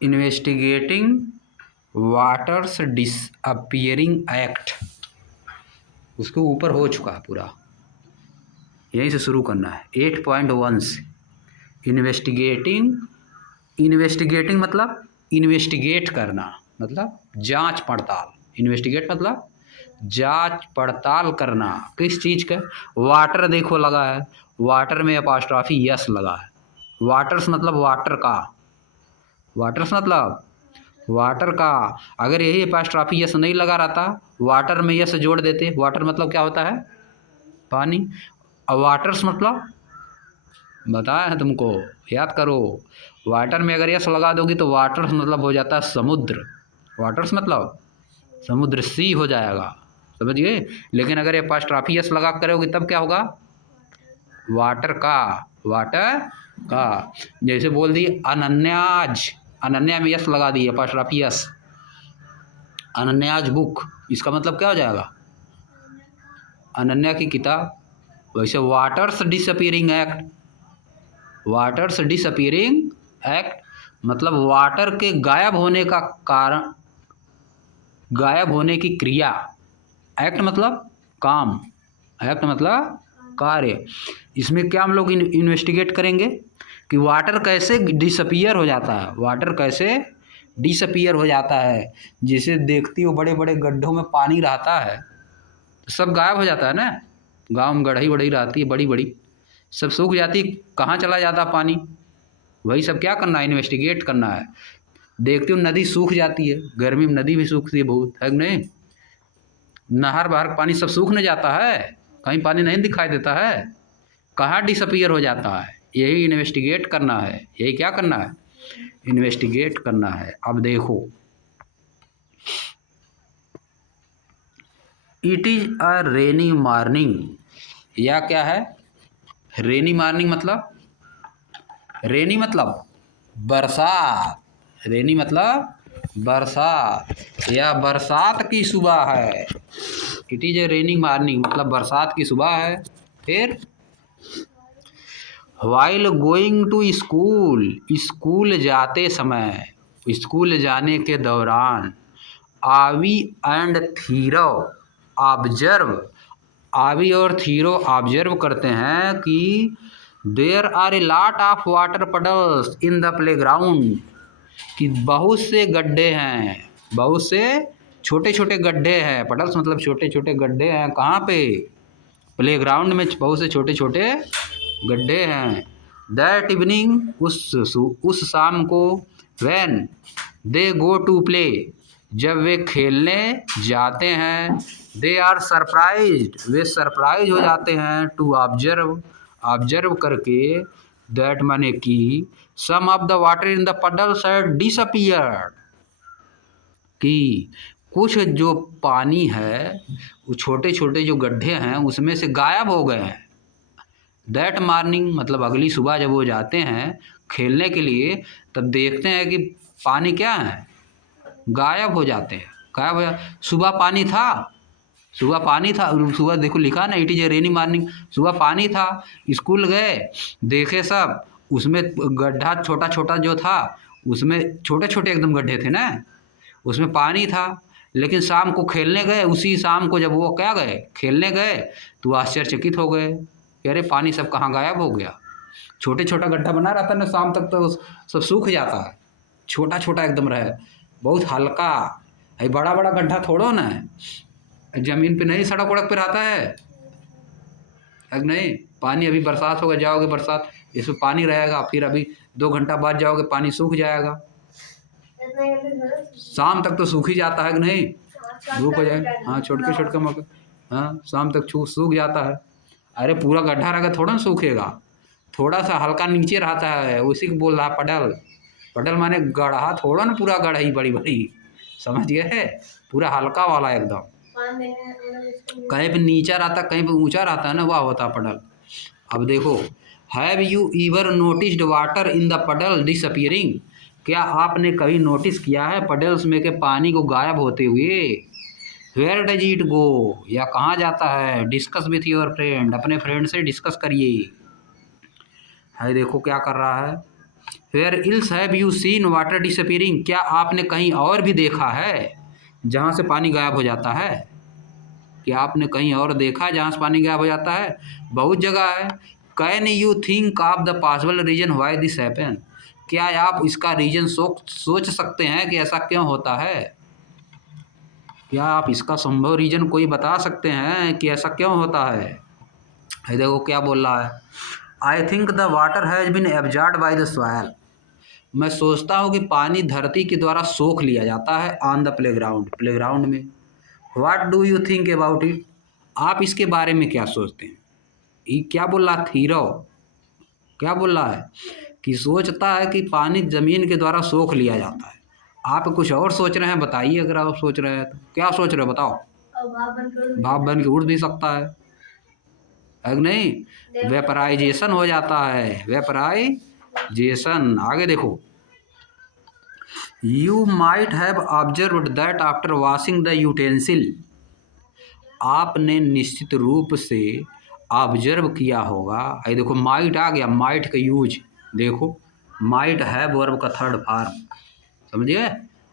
Investigating waters disappearing act, उसके ऊपर हो चुका है पूरा, यहीं से शुरू करना है 8.1 से। इन्वेस्टिगेटिंग मतलब इन्वेस्टिगेट करना, मतलब जांच पड़ताल। इन्वेस्टिगेट मतलब जांच पड़ताल करना किस चीज़ का। वाटर देखो लगा है, वाटर में अपॉस्ट्रॉफी यस लगा है। वाटर्स मतलब वाटर का, वाटर्स मतलब वाटर का। अगर यही अपॉस्ट्रॉफी यस नहीं लगा रहता, वाटर में यस जोड़ देते। वाटर मतलब क्या होता है? पानी। और वाटर्स मतलब बताया है तुमको, याद करो। वाटर में अगर यस लगा दोगी तो वाटर्स मतलब हो जाता है समुद्र। वाटर्स मतलब समुद्र, सी हो जाएगा, समझ गए। लेकिन अगर अपॉस्ट्रॉफी यस लगा करोगे तब क्या होगा? वाटर का, वाटर का। जैसे बोल दी अनन्याज, अनन्या में यस लगा दी अपॉस्ट्रॉफी यस, अनन्याज बुक, इसका मतलब क्या हो जाएगा? अनन्या की किताब। वैसे waters disappearing act, waters disappearing act मतलब वाटर के गायब होने का कारण, गायब होने की क्रिया। एक्ट मतलब काम, एक्ट मतलब कार्य। इसमें क्या हम लोग इन्वेस्टिगेट करेंगे कि वाटर कैसे डिसअपियर हो जाता है, वाटर कैसे डिसअपियर हो जाता है। जिसे देखती हो बड़े बड़े गड्ढों में पानी रहता है तो सब गायब हो जाता है ना। गाँव में गढ़ई वढ़ई रहती है बड़ी बड़ी, सब सूख जाती है, कहाँ चला जाता पानी? वही सब क्या करना है? इन्वेस्टिगेट करना है। देखते हो नदी सूख जाती है, गर्मी में नदी भी सूखती है बहुत, है कि नहीं? नहर बहर का पानी सब सूख नहीं जाता है, कहीं पानी नहीं दिखाई देता है, कहाँ डिसअपियर हो जाता है? यही इन्वेस्टिगेट करना है, यही क्या करना है? इन्वेस्टिगेट करना है। अब देखो, it is a rainy morning, या क्या है? रेनी मॉर्निंग मतलब, रेनी मतलब बरसात, रेनी मतलब बरसात या बरसात की सुबह है। It is a rainy morning मतलब बरसात की सुबह है। फिर while going to school, school जाते समय, स्कूल जाने के दौरान, आवी एंड थीरो ऑब्जर्व, आवी और थीरो ऑब्जर्व करते हैं कि there are a lot of water puddles in the playground, कि बहुत से गड्ढे हैं, बहुत से छोटे छोटे गड्ढे हैं। पडल्स मतलब छोटे छोटे गड्ढे हैं, कहाँ पे? प्लेग्राउंड में बहुत से छोटे छोटे गड्ढे हैं। दैट इवनिंग, उस शाम को, when they go to play, जब वे खेलने जाते हैं, दे आर सरप्राइज्ड, वे सरप्राइज हो जाते हैं, टू ऑब्जर्व, ऑब्जर्व करके, दैट माने कि some of the water in the puddles had disappeared, कि कुछ जो पानी है, वो छोटे छोटे जो गड्ढे हैं उसमें से गायब हो गए हैं। दैट मॉर्निंग मतलब अगली सुबह जब वो जाते हैं खेलने के लिए, तब देखते हैं कि पानी क्या है? गायब हो जाते हैं, गायब हो जा। सुबह पानी था, सुबह पानी था, सुबह देखो लिखा ना, it is a rainy morning, सुबह पानी था। स्कूल गए, देखे सब, उसमें गड्ढा छोटा छोटा जो था, उसमें छोटे छोटे एकदम गड्ढे थे ना, उसमें पानी था। लेकिन शाम को खेलने गए, उसी शाम को जब वो क्या गए खेलने गए, तो आश्चर्यचकित हो गए कि अरे पानी सब कहाँ गायब हो गया। छोटे छोटा गड्ढा बना रहता ना, शाम तक तो सब सूख जाता है, छोटा छोटा एकदम रहे, बहुत हल्का है। बड़ा बड़ा गड्ढा थोड़ो ना है, जमीन पे नहीं, सड़क वड़क पे रहता है कि नहीं? पानी अभी बरसात होगा, जाओगे बरसात, इसमें पानी रहेगा, फिर अभी 2 घंटा बाद जाओगे पानी सूख जाएगा, शाम तक तो सूख ही जाता है कि नहीं? धूप हो जाए, हाँ छोटके छोटके मौके, हाँ शाम तक सूख जाता है। अरे पूरा गड्ढा रहेगा थोड़ा ना सूखेगा, थोड़ा सा हल्का नीचे रहता है, उसी को बोल रहा पडल। पडल माने गढ़ा थोड़ा ना, पूरा गढ़ई बड़ी बड़ी, समझ गए है? पूरा हल्का वाला एकदम, कहीं पे नीचा रहता कहीं पे ऊंचा रहता है ना, वह होता पडल। अब देखो, have you ईवर noticed water in the पडल डिसअपियरिंग, क्या आपने कभी नोटिस किया है पडल्स में के पानी को गायब होते हुए? वेयर डज इट गो, या कहाँ जाता है? डिस्कस विथ योर फ्रेंड, अपने फ्रेंड से डिस्कस करिए। है देखो क्या कर रहा है, where else have you seen water disappearing, क्या आपने कहीं और भी देखा है जहाँ से पानी गायब हो जाता है? क्या आपने कहीं और देखा है जहाँ से पानी गायब हो जाता है? बहुत जगह है। Can you think of the possible reason why this happen, क्या आप इसका रीजन सोच सकते हैं कि ऐसा क्यों होता है? क्या आप इसका संभव रीजन कोई बता सकते हैं कि ऐसा क्यों होता है? ये देखो क्या बोल रहा है, I think the water has been absorbed by the soil, मैं सोचता हूँ कि पानी धरती के द्वारा सोख लिया जाता है ऑन द प्लेग्राउंड में। What do you think about it, आप इसके बारे में क्या सोचते हैं? ये क्या बोल रहा थीरो, क्या बोल रहा है कि सोचता है कि पानी ज़मीन के द्वारा सोख लिया जाता है। आप कुछ और सोच रहे हैं, बताइए अगर आप सोच रहे हैं तो क्या सोच रहे हो बताओ। भाप बन के उड़ भी सकता है कि नहीं? वेपराइजेशन हो जाता है, वेपराइजेशन। आगे देखो, you might have observed that after washing the utensil, आपने निश्चित रूप से ऑब्जर्व किया होगा। ये देखो माइट आ गया, माइट का यूज देखो, माइट है वर्ब का थर्ड फॉर्म, समझिए,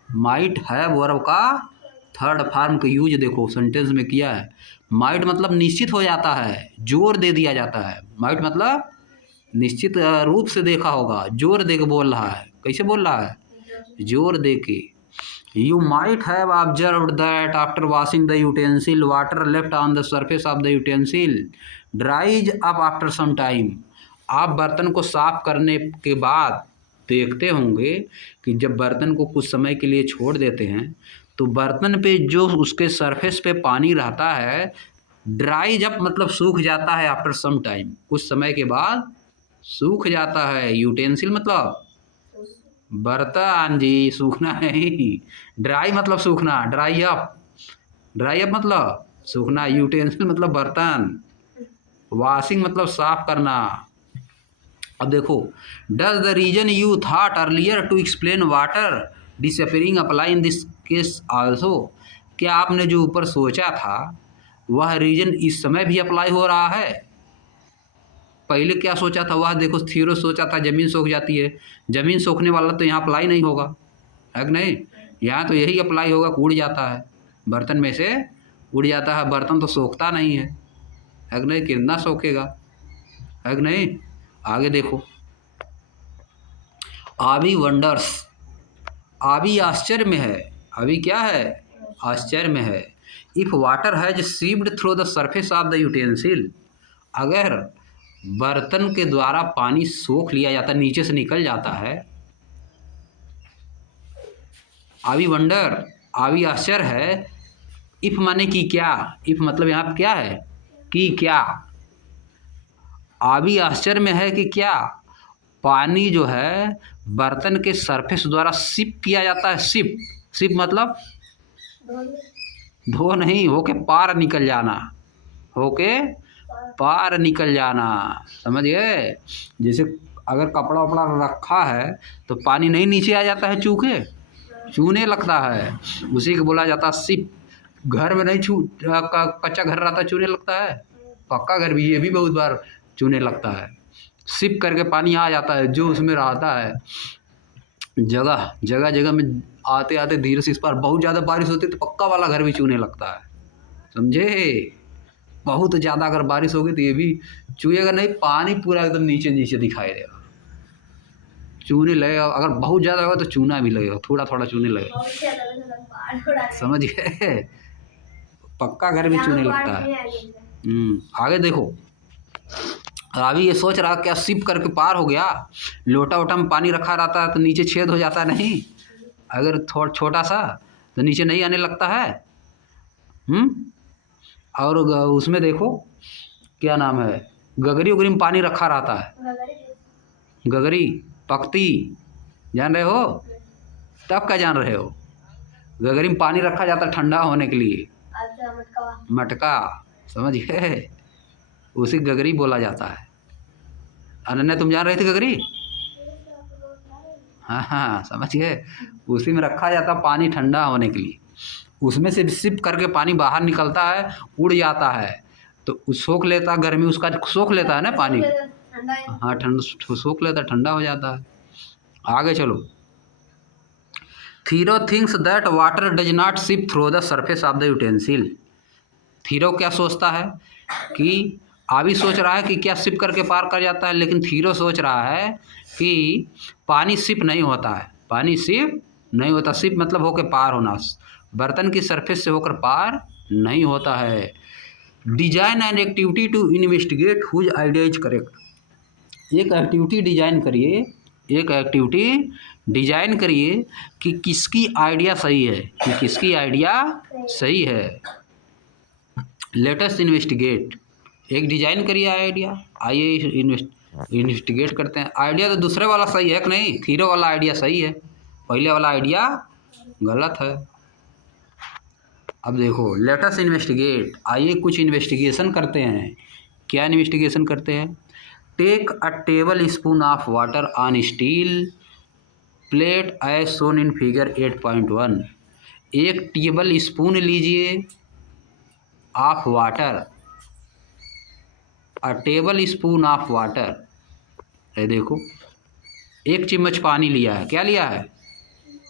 माइट है वर्ब का थर्ड फॉर्म का यूज देखो सेंटेंस में किया है। माइट मतलब निश्चित हो जाता है, जोर दे दिया जाता है। माइट मतलब निश्चित रूप से देखा होगा, जोर दे के बोल रहा है। कैसे बोल रहा है? जोर दे के। You might have observed that after washing the utensil water left on the surface of the utensil dries up after some time, आप बर्तन को साफ करने के बाद देखते होंगे कि जब बर्तन को कुछ समय के लिए छोड़ देते हैं तो बर्तन पे जो उसके सरफेस पे पानी रहता है, ड्राइज अप मतलब सूख जाता है, आफ्टर सम टाइम कुछ समय के बाद सूख जाता है। यूटेंसिल मतलब बर्तन जी, सूखना नहीं, ड्राई मतलब सूखना, ड्राई अप मतलब सूखना, यूटेंसिल मतलब बर्तन, वॉशिंग मतलब साफ करना। अब देखो, does the reason you thought earlier to explain water disappearing apply in this case also, क्या आपने जो ऊपर सोचा था वह रीजन इस समय भी अप्लाई हो रहा है? पहले क्या सोचा था वह देखो, थीरो सोचा था ज़मीन सूख जाती है, ज़मीन सूखने वाला तो यहाँ अप्लाई नहीं होगा, है कि नहीं? यहाँ तो यही अप्लाई होगा कि उड़ जाता है, बर्तन में से उड़ जाता है, बर्तन तो सोखता नहीं है कि नहीं? कितना सोखेगा, है कि नहीं? आगे देखो, आवी वंडर्स, आवी आश्चर्य में है, अभी क्या है? आश्चर्य में है। If water has seeped through the surface of the utensil, अगर बर्तन के द्वारा पानी सोख लिया जाता है, नीचे से निकल जाता है। आवी वंडर, आवी आश्चर्य है। इफ माने कि क्या, इफ मतलब यहाँ पे क्या है कि क्या, आवी आश्चर्य में है कि क्या पानी जो है बर्तन के सरफेस द्वारा सिप किया जाता है। सिप मतलब धो नहीं, होके पार निकल जाना, होके पार निकल जाना, समझ गए? जैसे अगर कपड़ा वपड़ा रखा है तो पानी नहीं नीचे आ जाता है, चूने लगता है, उसी को बोला जाता है सिप। घर में नहीं कच्चा घर रहता चूने लगता है, पक्का घर भी, ये भी बहुत बार चूने लगता है। सिप करके पानी आ जाता है जो उसमें रहता है। जगह में आते आते धीरे से, इस पर बहुत ज़्यादा बारिश होती है तो पक्का वाला घर भी चूने लगता है, समझे? बहुत ज़्यादा अगर बारिश होगी तो ये भी चूहेगा नहीं, पानी पूरा एकदम नीचे नीचे दिखाई देगा, चूने लगेगा। अगर बहुत ज़्यादा होगा तो चूना भी लगेगा, थोड़ा थोड़ा चूने लगेगा, समझ गए? पक्का घर भी चूने लगता है। आगे देखो, अभी ये सोच रहा क्या सिप करके पार हो गया, लोटा वोटा में पानी रखा रहता है तो नीचे छेद हो जाता नहीं, अगर थोड़ा छोटा सा तो नीचे नहीं आने लगता है। और उसमें देखो क्या नाम है, गगरी उगरी में पानी रखा रहता है, गगरी पकती, जान रहे हो? तब क्या जान रहे हो? गगरी में पानी रखा जाता है ठंडा होने के लिए, मटका, समझ गए? उसी गगरी बोला जाता है। अनन्या तुम जान रहे थे गगरी? हाँ, समझ गए? उसी में रखा जाता पानी ठंडा होने के लिए, उसमें से सिप करके पानी बाहर निकलता है, उड़ जाता है, तो सोख लेता, गर्मी उसका सोख लेता है ना पानी, हाँ ठंड सोख लेता, ठंडा हो जाता है। आगे चलो। थीरो thinks that water does not seep through the surface of the utensil. थीरो क्या सोचता है कि आवी सोच रहा है कि क्या सिप करके पार कर जाता है, लेकिन थीरो सोच रहा है कि पानी सिप नहीं होता है, पानी सिप नहीं होता। सिप मतलब होकर पार होना, बर्तन की सरफेस से होकर पार नहीं होता है। Design an activity to investigate whose idea is correct. एक एक्टिविटी डिजाइन करिए, एक एक्टिविटी डिजाइन करिए कि किसकी आइडिया सही है, कि किसकी आइडिया सही है। लेटेस्ट इन्वेस्टिगेट, एक डिजाइन करिए आइडिया, आइए इन्वेस्टिगेट करते हैं। आइडिया तो दूसरे वाला सही है कि नहीं, थीरो वाला आइडिया सही है, पहले वाला आइडिया गलत है। अब देखो लेटेस्ट इन्वेस्टिगेट, आइए कुछ इन्वेस्टिगेशन करते हैं। क्या इन्वेस्टिगेशन करते हैं? Take a tablespoon of water on steel plate as shown in figure 8.1। एक टेबल स्पून लीजिए of water, a tablespoon of water, ये देखो एक चम्मच पानी लिया है। क्या लिया है?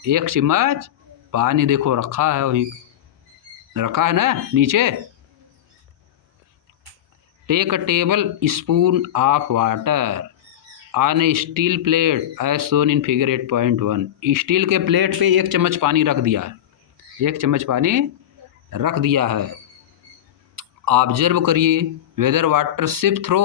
एक चम्मच पानी। देखो रखा है, वहीं रखा है ना नीचे। Take a tablespoon of water on a steel plate as shown in figure 8.1। Steel के प्लेट पे एक चम्मच पानी रख दिया है, एक चम्मच पानी रख दिया है। ऑब्जर्व करिए whether water seep through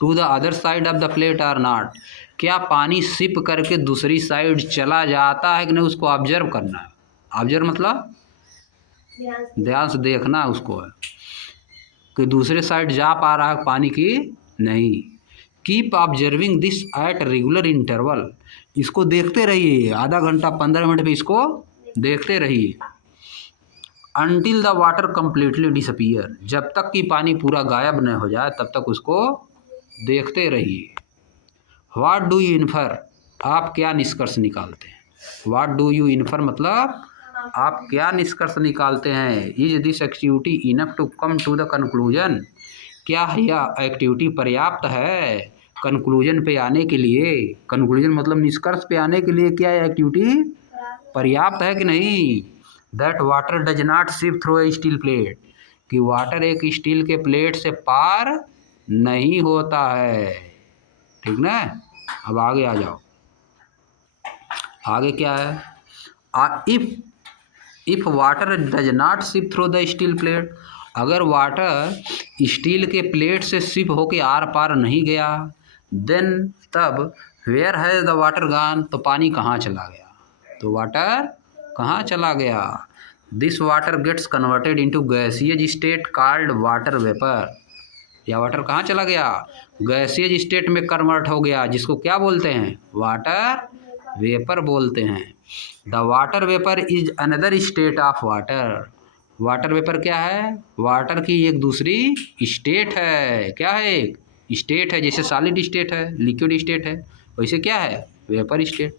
to the other side of the plate or not. क्या पानी सिप करके दूसरी साइड चला जाता है कि नहीं, उसको ऑब्जर्व करना है। ऑब्जर्व मतलब ध्यान से देखना उसको है कि दूसरे साइड जा पा रहा है पानी की नहीं। Keep observing this at regular interval, इसको देखते रहिए, आधा घंटा 15 मिनट पे इसको देखते रहिए। Until the water completely disappear, जब तक कि पानी पूरा गायब न हो जाए तब तक उसको देखते रहिए। व्हाट डू यू इन्फर, आप क्या निष्कर्ष निकालते हैं। व्हाट डू यू इन्फर मतलब आप क्या निष्कर्ष निकालते हैं। Is this activity enough to come to the conclusion, क्या यह एक्टिविटी पर्याप्त है कंक्लूजन पे आने के लिए। कंक्लूजन मतलब निष्कर्ष पे आने के लिए क्या यह एक्टिविटी पर्याप्त है कि नहीं। That water does not seep through a steel plate, कि वाटर एक स्टील के प्लेट से पार नहीं होता है। ठीक ना। अब आगे आ जाओ, आगे क्या है। If water does not seep through the steel plate, अगर वाटर स्टील के प्लेट से सिप होके आर पार नहीं गया, देन तब where has the water gone, तो पानी कहाँ चला गया, तो वाटर कहाँ चला गया। This water gets converted into gaseous state called water vapour, या वाटर कहाँ चला गया, गैसियज स्टेट में कन्वर्ट हो गया, जिसको क्या बोलते हैं, वाटर वेपर बोलते हैं। The water vapour is another state of water, water vapour क्या है, वाटर की एक दूसरी स्टेट है। क्या है, एक स्टेट है, जैसे सॉलिड स्टेट है, लिक्विड स्टेट है, वैसे क्या है, vapour state.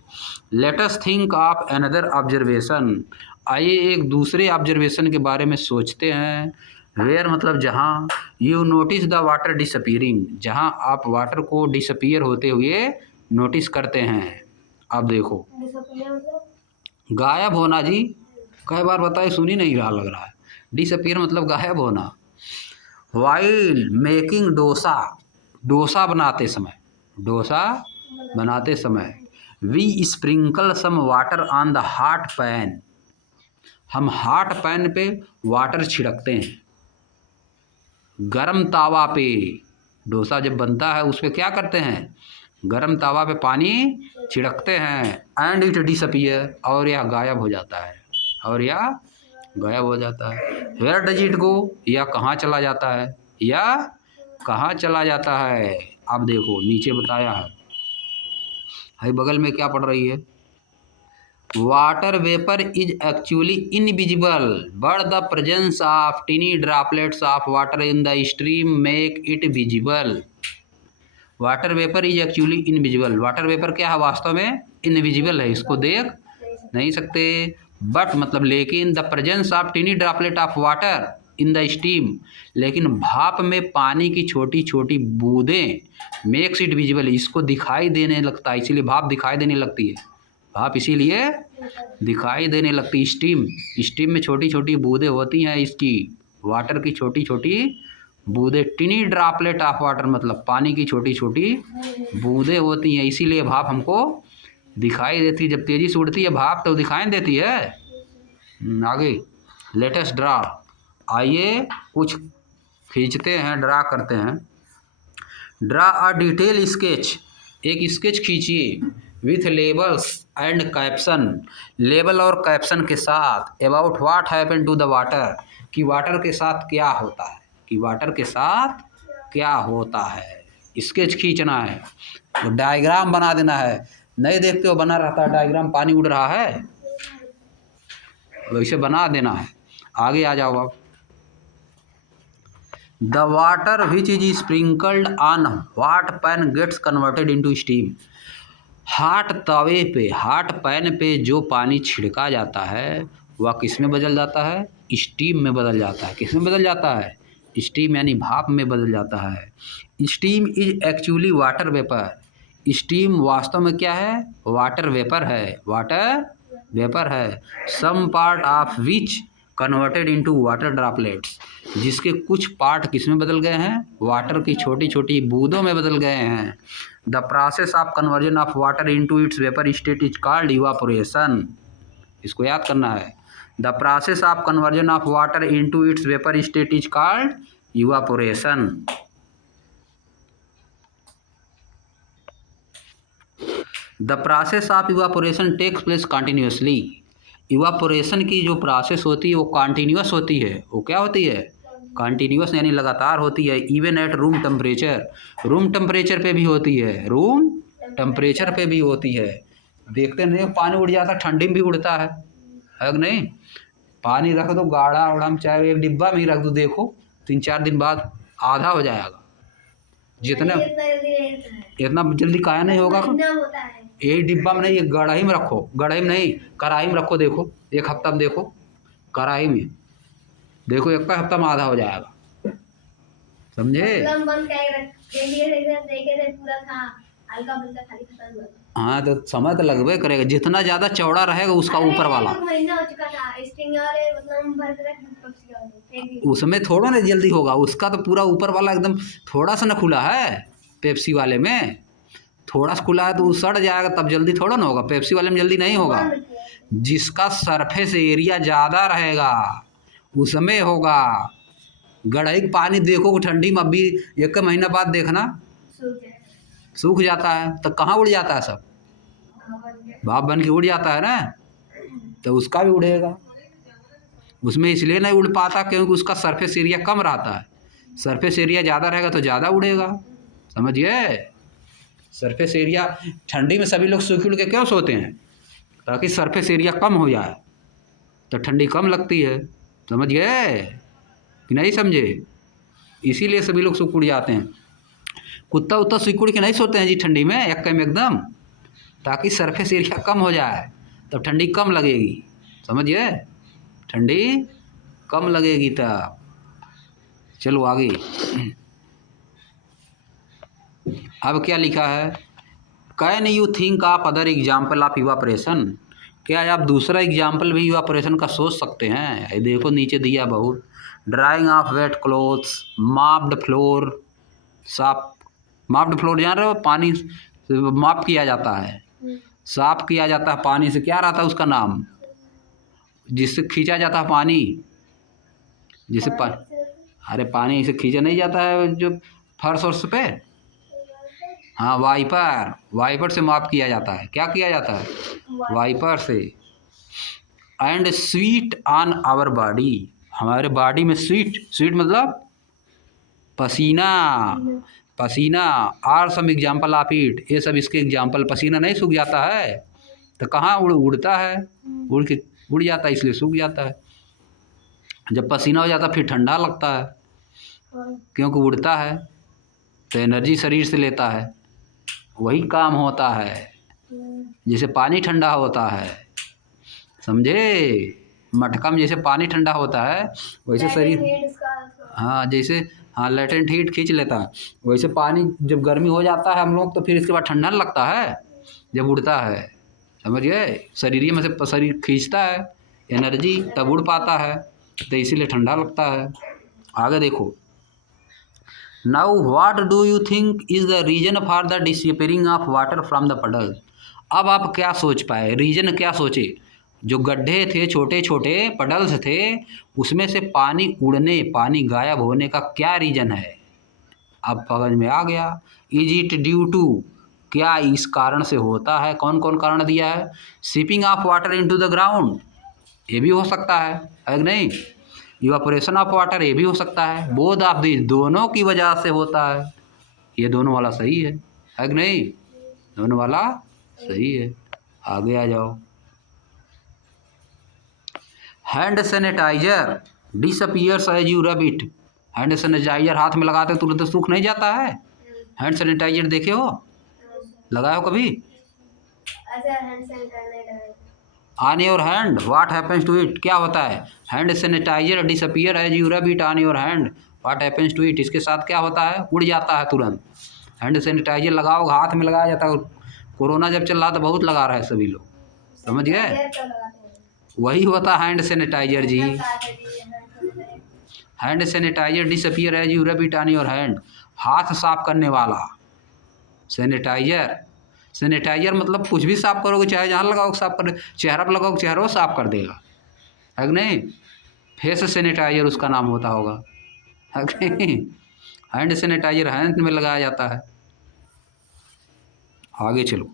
Let us think of another observation, आइए एक दूसरे ऑब्जर्वेशन के बारे में सोचते हैं। वेयर मतलब जहाँ, you notice the water disappearing, जहाँ आप वाटर को डिसअपीयर होते हुए नोटिस करते हैं। अब देखो गायब होना जी, कई बार बताए सुन ही नहीं रहा लग रहा है। डिसअपीयर मतलब गायब होना। वाइल मेकिंग डोसा, डोसा बनाते समय, डोसा बनाते समय we sprinkle some water on the hot pan, हम हॉट पैन पे वाटर छिड़कते हैं। गरम तावा पे डोसा जब बनता है उस पर क्या करते हैं, गरम तावा पे पानी छिड़कते हैं। एंड इट डिसअपीयर, और यह गायब हो जाता है, और यह गायब हो जाता है। वेयर डज इट गो, या कहाँ चला जाता है, या कहाँ चला जाता है। अब देखो नीचे बताया है, भाई बगल में क्या पढ़ रही है, water vapour is actually invisible but the presence of tiny droplets of water in the stream make it visible. Water vapour is actually invisible, water vapour क्या है, वास्तव में इनविजिबल है, इसको देख नहीं सकते। बट मतलब लेकिन the presence of tiny droplet of water in the steam, लेकिन भाप में पानी की छोटी छोटी बूंदें मेक्स इट विजिबल, इसको दिखाई देने लगता है, इसीलिए भाप दिखाई देने लगती है, भाप इसीलिए दिखाई देने लगती है। स्टीम, स्टीम में छोटी छोटी बूंदें होती हैं इसकी, वाटर की छोटी छोटी बूंदें, टिनी ड्रॉपलेट ऑफ वाटर मतलब पानी की छोटी छोटी बूंदें होती हैं, इसीलिए भाप हमको दिखाई देती है। जब तेज़ी से उड़ती है भाप तो दिखाई देती है। आगे लेटेस्ट ड्रा, आइए कुछ खींचते हैं, ड्रा करते हैं। ड्रा अ डिटेल स्केच, एक स्केच खींचिए with labels and caption, label और कैप्शन के साथ, about what happen to the water, कि वाटर के साथ क्या होता है, कि वाटर के साथ क्या होता है। स्केच खींचना है, तो डायग्राम बना देना है, नहीं देखते हो बना रहता है डायग्राम, पानी उड़ रहा है वैसे बना देना है। आगे आ जाओ आप। The water which is sprinkled on hot pan gets converted into steam, hot तवे पे, हॉट पैन पे जो पानी छिड़का जाता है वह किस में बदल जाता है, स्टीम में बदल जाता है। किस में बदल जाता है, स्टीम यानी भाप में बदल जाता है। Steam is actually water vapour, steam वास्तव में क्या है, वाटर वेपर है, वाटर वेपर है। Some part of which converted into water droplets, जिसके कुछ पार्ट किस में बदल गए हैं, वाटर की छोटी छोटी बूंदों में बदल गए हैं। The process of conversion of water into its vapour state is called evaporation, इसको याद करना है। The process of conversion of water into its vapour state is called evaporation. The process of evaporation takes place continuously, evaporation की जो process होती है वो continuous होती है। वो क्या होती है, कॉन्टीन्यूस यानी लगातार होती है। Even at room temperature, room temperature पे भी होती है, रूम टेम्परेचर पे भी होती है। देखते नहीं पानी उड़ जाता, ठंडी में भी उड़ता है कि नहीं। पानी रख दो गाढ़ा उड़ा में, चाहे एक डिब्बा में ही रख दो, देखो 3-4 दिन बाद आधा हो जाएगा। जितना इतना जल्दी काया नहीं होगा, एक डिब्बा में नहीं, एक कढ़ाई में रखो, कढ़ाई में नहीं कढ़ाई में रखो, देखो 1 हफ्ता में देखो कढ़ाई में, देखो 1 हफ्ता में आधा हो जाएगा, समझे। हाँ तो समय तो लगभग करेगा, जितना ज़्यादा चौड़ा रहेगा उसका ऊपर वाला, उसमें थोड़ा ना जल्दी होगा, उसका तो पूरा ऊपर वाला एकदम थोड़ा सा ना खुला है। पेप्सी वाले में थोड़ा सा खुला है तो वो सड़ जाएगा, तब जल्दी थोड़ा ना होगा, पेप्सी वाले में जल्दी नहीं होगा। जिसका सरफेस एरिया ज़्यादा रहेगा उसमें होगा। गढ़ई पानी देखो ठंडी में, अभी 1 महीना बाद देखना सूख जाता है, तो कहाँ उड़ जाता है, सब भाप बन के उड़ जाता है ना, तो उसका भी उड़ेगा। उसमें इसलिए नहीं उड़ पाता क्योंकि उसका सरफेस एरिया कम रहता है, सरफेस एरिया ज़्यादा रहेगा तो ज़्यादा उड़ेगा, समझिए। सरफेस एरिया ठंडी में सभी लोग सूख उड़ के क्यों सोते हैं, ताकि सरफेस एरिया कम हो जाए, तो ठंडी कम लगती है, समझ गए कि नहीं समझे। इसीलिए सभी लोग सूख उड़ जाते हैं। कुत्ता उत्ता सूख उड़ के नहीं सोते हैं जी ठंडी में एकदम, ताकि सरफेस एरिया कम हो जाए तो ठंडी कम लगेगी, समझिए, ठंडी कम लगेगी तब। चलो आगे। अब क्या लिखा है, can you think of other example of evaporation, क्या आप दूसरा एग्जाम्पल भी इवापोरेशन का सोच सकते हैं। देखो नीचे दिया बहुत, drawing of wet clothes, mopped floor, साफ माप्ड फ्लोर जान रहे हो, पानी माप किया जाता है, साफ किया जाता है पानी से, क्या रहता है उसका नाम, जिससे खींचा जाता है पानी, जिसे अरे पानी से खींचा नहीं जाता है जो फर्श वर्श पे, हाँ वाइपर, वाइपर से माप किया जाता है, क्या किया जाता है, वाइपर से। And sweet on our body, हमारे बॉडी में स्वीट, स्वीट मतलब पसीना, पसीना। Are some example of it, ये सब इसके एग्जाम्पल। पसीना नहीं सूख जाता है तो कहाँ उड़ता है, उड़ जाता है, इसलिए सूख जाता है। जब पसीना हो जाता है फिर ठंडा लगता है, क्योंकि उड़ता है तो एनर्जी शरीर से लेता है, वही काम होता है, जैसे पानी ठंडा होता है, समझे। मटका में जैसे पानी ठंडा होता है वैसे शरीर, हाँ जैसे, हाँ लेटेंट हीट खींच लेता है, वैसे पानी जब गर्मी हो जाता है हम लोग तो फिर इसके बाद ठंडा नहीं लगता है जब उड़ता है, समझ गए। शरीर में से शरीर खींचता है एनर्जी, तब उड़ पाता है, तो इसीलिए ठंडा लगता है। आगे देखो, now what do you think is the reason for the disappearing of water from the puddle. अब आप क्या सोच पाए, रीजन क्या सोचे, जो गड्ढे थे छोटे छोटे पडल्स थे उसमें से पानी उड़ने, पानी गायब होने का क्या रीजन है। अब समझ में आ गया। इज इट ड्यू टू, क्या इस कारण से होता है, कौन कौन कारण दिया है। Seeping of water into the ground, ये भी हो सकता है कि नहीं। इवापोरेशन ऑफ वाटर, ये भी हो सकता है। बोथ ऑफ दिस, दोनों की वजह से होता है। ये दोनों वाला सही है कि नहीं, दोनों वाला सही है। आगे आ जाओ। Hand sanitizer disappears as you rub it. Hand sanitizer हाथ में लगाते तुरंत सूख नहीं जाता है। हैंड सैनिटाइजर देखे हो, लगाए हो कभी। On your hand what happens to it, क्या होता है। Hand sanitizer disappear as you rub it on your hand what happens to it, इसके साथ क्या होता है, उड़ जाता है तुरंत। हैंड सैनिटाइजर लगाओ, हाथ में लगाया जाता है। कोरोना जब चल रहा था बहुत लगा रहा है सभी लोग, समझ गए। वही होता है हैंड सैनिटाइजर जी। Hand sanitizer disappear as you rub it on your hand, हाथ साफ करने वाला सैनिटाइजर। सैनिटाइजर मतलब कुछ भी साफ करोगे, चाहे जहाँ लगाओ साफ कर, चेहरा पर लगाओ चेहरा साफ कर देगा, है कि नहीं। फेस सैनिटाइजर उसका नाम होता होगा, है कि नहीं। हैंड सैनिटाइजर हैंड में लगाया जाता है। आगे चलो।